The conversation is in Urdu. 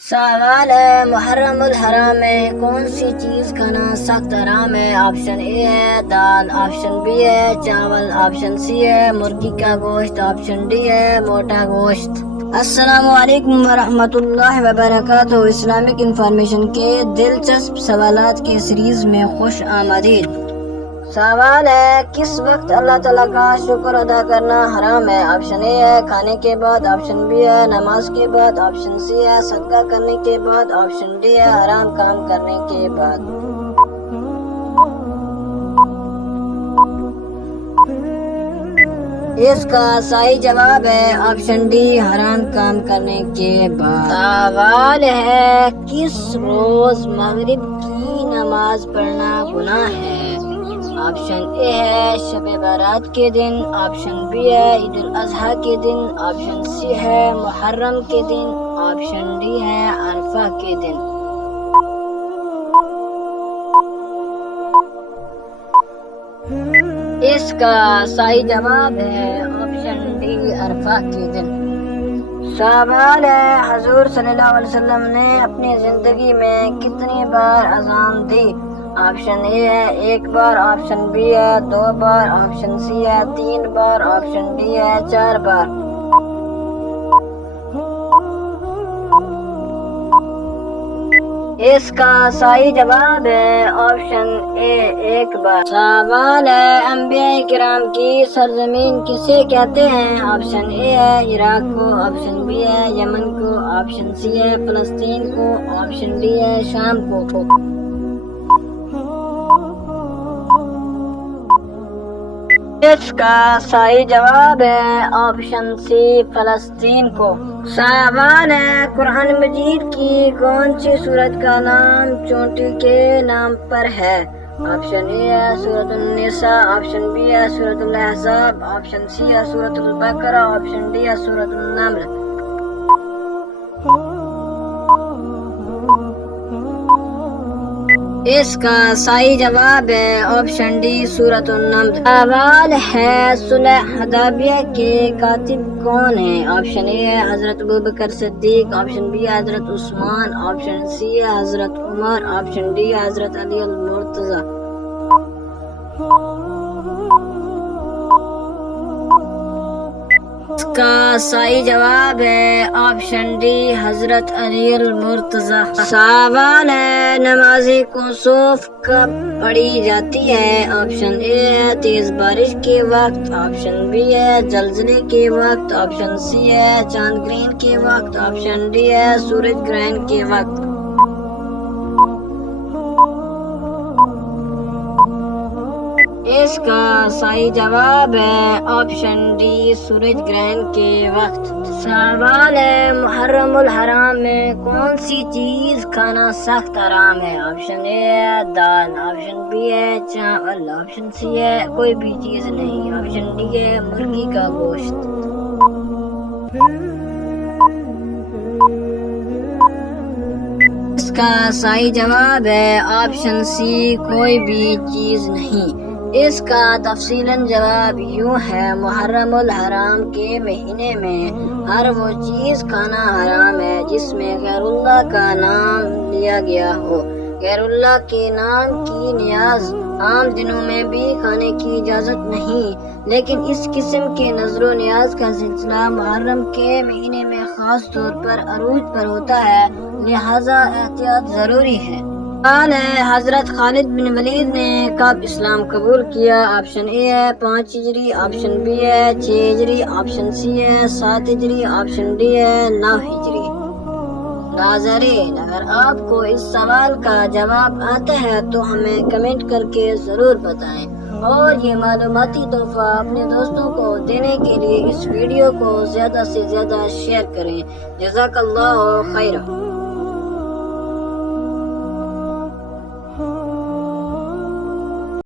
سوال ہے محرم الحرام میں کون سی چیز کھانا سخت حرام ہے؟ آپشن اے ہے دال، آپشن بی ہے چاول، آپشن سی ہے مرغی کا گوشت، آپشن ڈی ہے موٹا گوشت۔ السلام علیکم ورحمۃ اللہ وبرکاتہ۔ اسلامک انفارمیشن کے دلچسپ سوالات کے سیریز میں خوش آمدید۔ سوال ہے کس وقت اللہ تعالیٰ کا شکر ادا کرنا حرام ہے؟ آپشن اے ہے کھانے کے بعد، آپشن بی ہے نماز کے بعد، آپشن سی ہے صدقہ کرنے کے بعد، آپشن ڈی ہے حرام کام کرنے کے بعد۔ اس کا صحیح جواب ہے آپشن ڈی حرام کام کرنے کے بعد۔ سوال ہے کس روز مغرب کی نماز پڑھنا گناہ ہے؟ آپشن اے ہے شب برات کے دن، آپشن بی ہے عید الاضحیٰ کے دن، آپشن سی ہے محرم کے دن، آپشن ڈی ہے عرفہ کے دن۔ اس کا صحیح جواب ہے آپشن ڈی عرفہ کے دن۔ سوال ہے حضور صلی اللہ علیہ وسلم نے اپنی زندگی میں کتنی بار اذان دی؟ آپشن اے ہے 1 بار، آپشن بی ہے 2 بار، آپشن سی ہے 3 بار، آپشن ڈی ہے 4 بار۔ اس کا صحیح جواب ہے آپشن اے 1 بار۔ سوال ہے انبیاء کرام کی سرزمین کسے کہتے ہیں؟ آپشن اے ہے عراق کو، آپشن بی ہے یمن کو، آپشن سی ہے فلسطین کو، آپشن ڈی ہے شام کو۔ اس کا صحیح جواب ہے آپشن سی فلسطین کو۔ سوال ہے قرآن مجید کی کون سی سورت کا نام چونٹی کے نام پر ہے؟ آپشن اے ہے سورۃ النساء، آپشن بی ہے سورۃ الاحزاب، آپشن سی ہے سورۃ البقرہ، آپشن ڈی ہے سورۃ النمل۔ اس کا صحیح جواب ہے آپشن ڈی سورۃ النمل۔ سوال ہے صلح حدیبیہ کے کاتب کون ہیں؟ آپشن اے ہے حضرت ابوبکر صدیق، آپشن بی ہے حضرت عثمان، آپشن سی ہے حضرت عمر، آپشن ڈی ہے حضرت علی المرتضیٰ۔ اس کا صحیح جواب ہے آپشن ڈی حضرت علی المرتضیٰ۔ سوال ہے نماز کسوف کب پڑھی جاتی ہے؟ آپشن اے ہے تیز بارش کے وقت، آپشن بی ہے زلزلے کے وقت، آپشن سی ہے چاند گرہن کے وقت، آپشن ڈی ہے سورج گرہن کے وقت۔ اس کا صحیح جواب ہے آپشن ڈی سورج گرہن کے وقت۔ سوال ہے محرم الحرام میں کون سی چیز کھانا سخت حرام ہے؟ آپشن اے ہے دال، آپشن بی ہے چاول، آپشن سی ہے کوئی بھی چیز نہیں، آپشن ڈی ہے مرغی کا گوشت۔ اس کا صحیح جواب ہے آپشن سی کوئی بھی چیز نہیں۔ اس کا تفصیلاً جواب یوں ہے محرم الحرام کے مہینے میں ہر وہ چیز کھانا حرام ہے جس میں غیر اللہ کا نام لیا گیا ہو۔ غیر اللہ کے نام کی نیاز عام دنوں میں بھی کھانے کی اجازت نہیں، لیکن اس قسم کے نظر و نیاز کا سلسلہ محرم کے مہینے میں خاص طور پر عروج پر ہوتا ہے، لہذا احتیاط ضروری ہے۔ سوال ہے حضرت خالد بن ولید نے کب اسلام قبول کیا؟ آپشن اے ہے 5 ہجری، آپشن بی ہے 6 ہجری، آپشن سی ہے 7 ہجری، آپشن ڈی ہے 9 ہجری۔ ناظرین اگر آپ کو اس سوال کا جواب آتا ہے تو ہمیں کمنٹ کر کے ضرور بتائیں، اور یہ معلوماتی تحفہ اپنے دوستوں کو دینے کے لیے اس ویڈیو کو زیادہ سے زیادہ شیئر کریں۔ جزاک اللہ خیرا۔